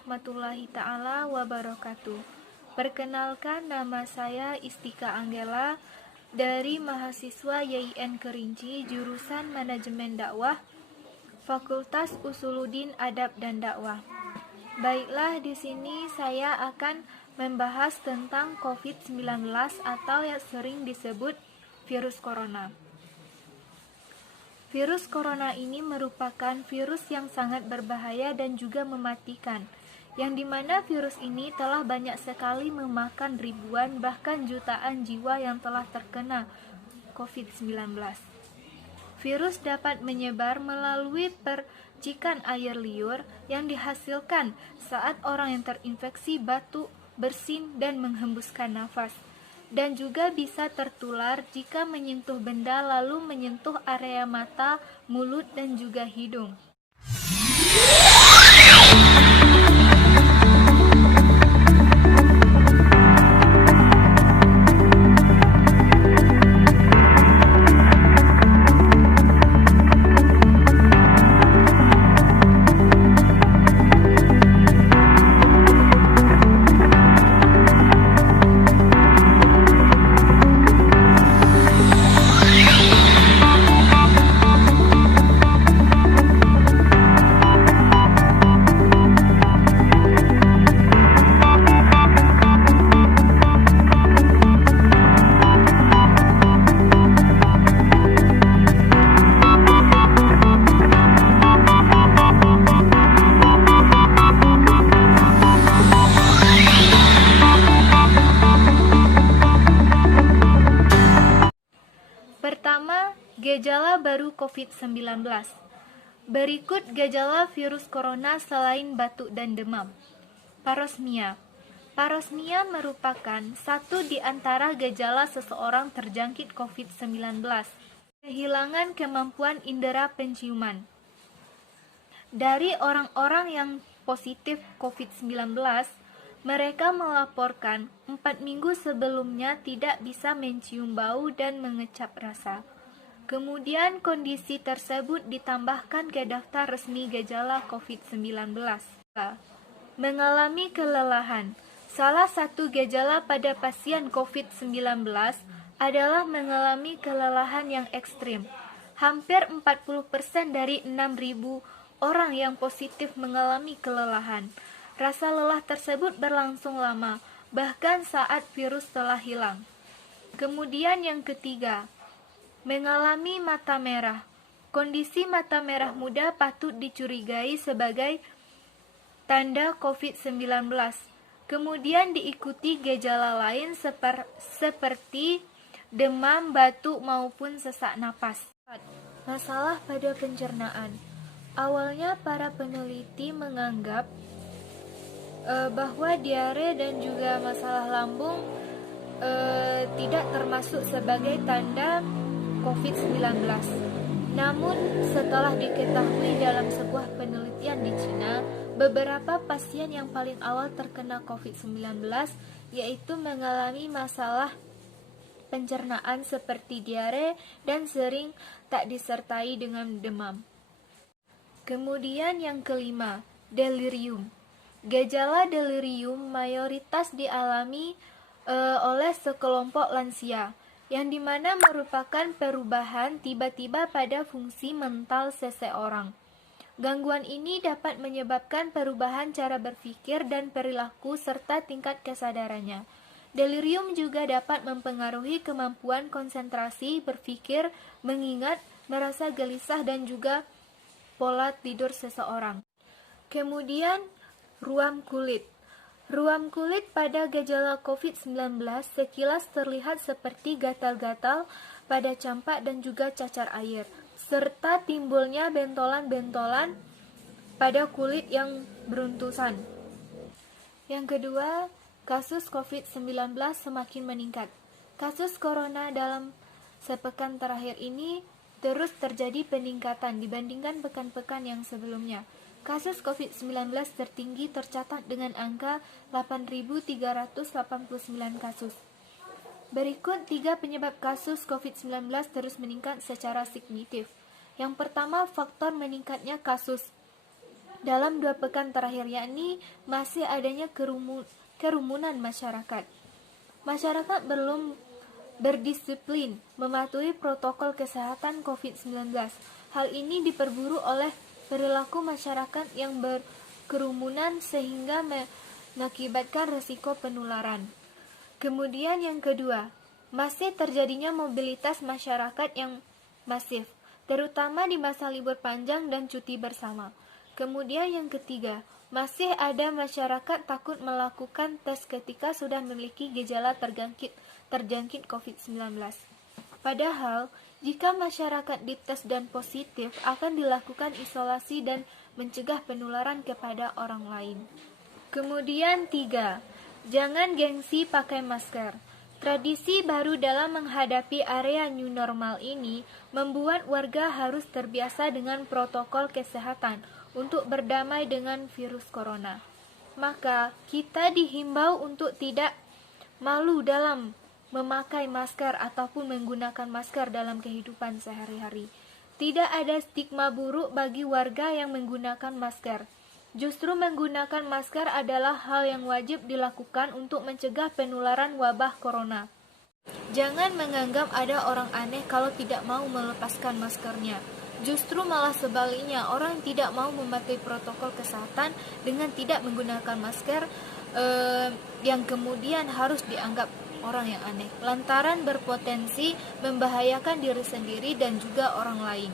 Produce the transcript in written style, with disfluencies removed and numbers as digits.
warahmatullahi taala wabarakatuh. Perkenalkan, nama saya Istika Anggela dari mahasiswa YIN Kerinci, jurusan Manajemen Dakwah, Fakultas Usuluddin Adab dan Dakwah. Baiklah, di sini saya akan membahas tentang COVID-19 atau yang sering disebut virus corona. Virus corona ini merupakan virus yang sangat berbahaya dan juga mematikan, yang dimana virus ini telah banyak sekali memakan ribuan bahkan jutaan jiwa yang telah terkena COVID-19. Virus dapat menyebar melalui percikan air liur yang dihasilkan saat orang yang terinfeksi batuk, bersin, dan menghembuskan nafas. Dan juga bisa tertular jika menyentuh benda lalu menyentuh area mata, mulut, dan juga hidung. Pertama, gejala baru COVID-19. Berikut gejala virus corona selain batuk dan demam. Parosmia. Parosmia merupakan satu di antara gejala seseorang terjangkit COVID-19. Kehilangan kemampuan indera penciuman. Dari orang-orang yang positif COVID-19, mereka melaporkan 4 minggu sebelumnya tidak bisa mencium bau dan mengecap rasa. Kemudian kondisi tersebut ditambahkan ke daftar resmi gejala COVID-19. Mengalami kelelahan. Salah satu gejala pada pasien COVID-19 adalah mengalami kelelahan yang ekstrim. Hampir 40% dari 6.000 orang yang positif mengalami kelelahan. Rasa lelah tersebut berlangsung lama, bahkan saat virus telah hilang. Kemudian yang ketiga, mengalami mata merah. Kondisi mata merah muda patut dicurigai sebagai tanda COVID-19. Kemudian diikuti gejala lain seperti demam, batuk, maupun sesak napas. Masalah pada pencernaan. Awalnya para peneliti menganggap bahwa diare dan juga masalah lambung tidak termasuk sebagai tanda COVID-19. Namun setelah diketahui dalam sebuah penelitian di Cina, beberapa pasien yang paling awal terkena COVID-19 yaitu mengalami masalah pencernaan seperti diare dan sering tak disertai dengan demam. Kemudian yang kelima, delirium. Gejala delirium mayoritas dialami oleh sekelompok lansia, yang dimana merupakan perubahan tiba-tiba pada fungsi mental seseorang. Gangguan ini dapat menyebabkan perubahan cara berpikir dan perilaku serta tingkat kesadarannya. Delirium juga dapat mempengaruhi kemampuan konsentrasi, berpikir, mengingat, merasa gelisah, dan juga pola tidur seseorang. Kemudian, ruam kulit. Ruam kulit pada gejala COVID-19 sekilas terlihat seperti gatal-gatal pada campak dan juga cacar air, serta timbulnya bentolan-bentolan pada kulit yang beruntusan. Yang kedua, kasus COVID-19 semakin meningkat. Kasus corona dalam sepekan terakhir ini terus terjadi peningkatan dibandingkan pekan-pekan yang sebelumnya. Kasus COVID-19 tertinggi tercatat dengan angka 8.389 kasus. Berikut 3 penyebab kasus COVID-19 terus meningkat secara signifikan. Yang pertama, faktor meningkatnya kasus. dalam 2 pekan terakhir, yakni masih adanya kerumunan masyarakat. Masyarakat belum berdisiplin mematuhi protokol kesehatan COVID-19. Hal ini diperburuk oleh perilaku masyarakat yang berkerumunan sehingga mengakibatkan risiko penularan. Kemudian yang kedua, masih terjadinya mobilitas masyarakat yang masif, terutama di masa libur panjang dan cuti bersama. Kemudian yang ketiga, masih ada masyarakat takut melakukan tes ketika sudah memiliki gejala terjangkit COVID-19. Padahal, jika masyarakat dites dan positif, akan dilakukan isolasi dan mencegah penularan kepada orang lain. Kemudian 3, jangan gengsi pakai masker. Tradisi baru dalam menghadapi area new normal ini membuat warga harus terbiasa dengan protokol kesehatan untuk berdamai dengan virus corona. Maka, kita dihimbau untuk tidak malu dalam memakai masker ataupun menggunakan masker dalam kehidupan sehari-hari. Tidak ada stigma buruk bagi warga yang menggunakan masker. Justru menggunakan masker adalah hal yang wajib dilakukan untuk mencegah penularan wabah corona. Jangan menganggap ada orang aneh kalau tidak mau melepaskan maskernya. Justru malah sebaliknya, orang yang tidak mau mematuhi protokol kesehatan dengan tidak menggunakan masker yang kemudian harus dianggap orang yang aneh, lantaran berpotensi membahayakan diri sendiri dan juga orang lain.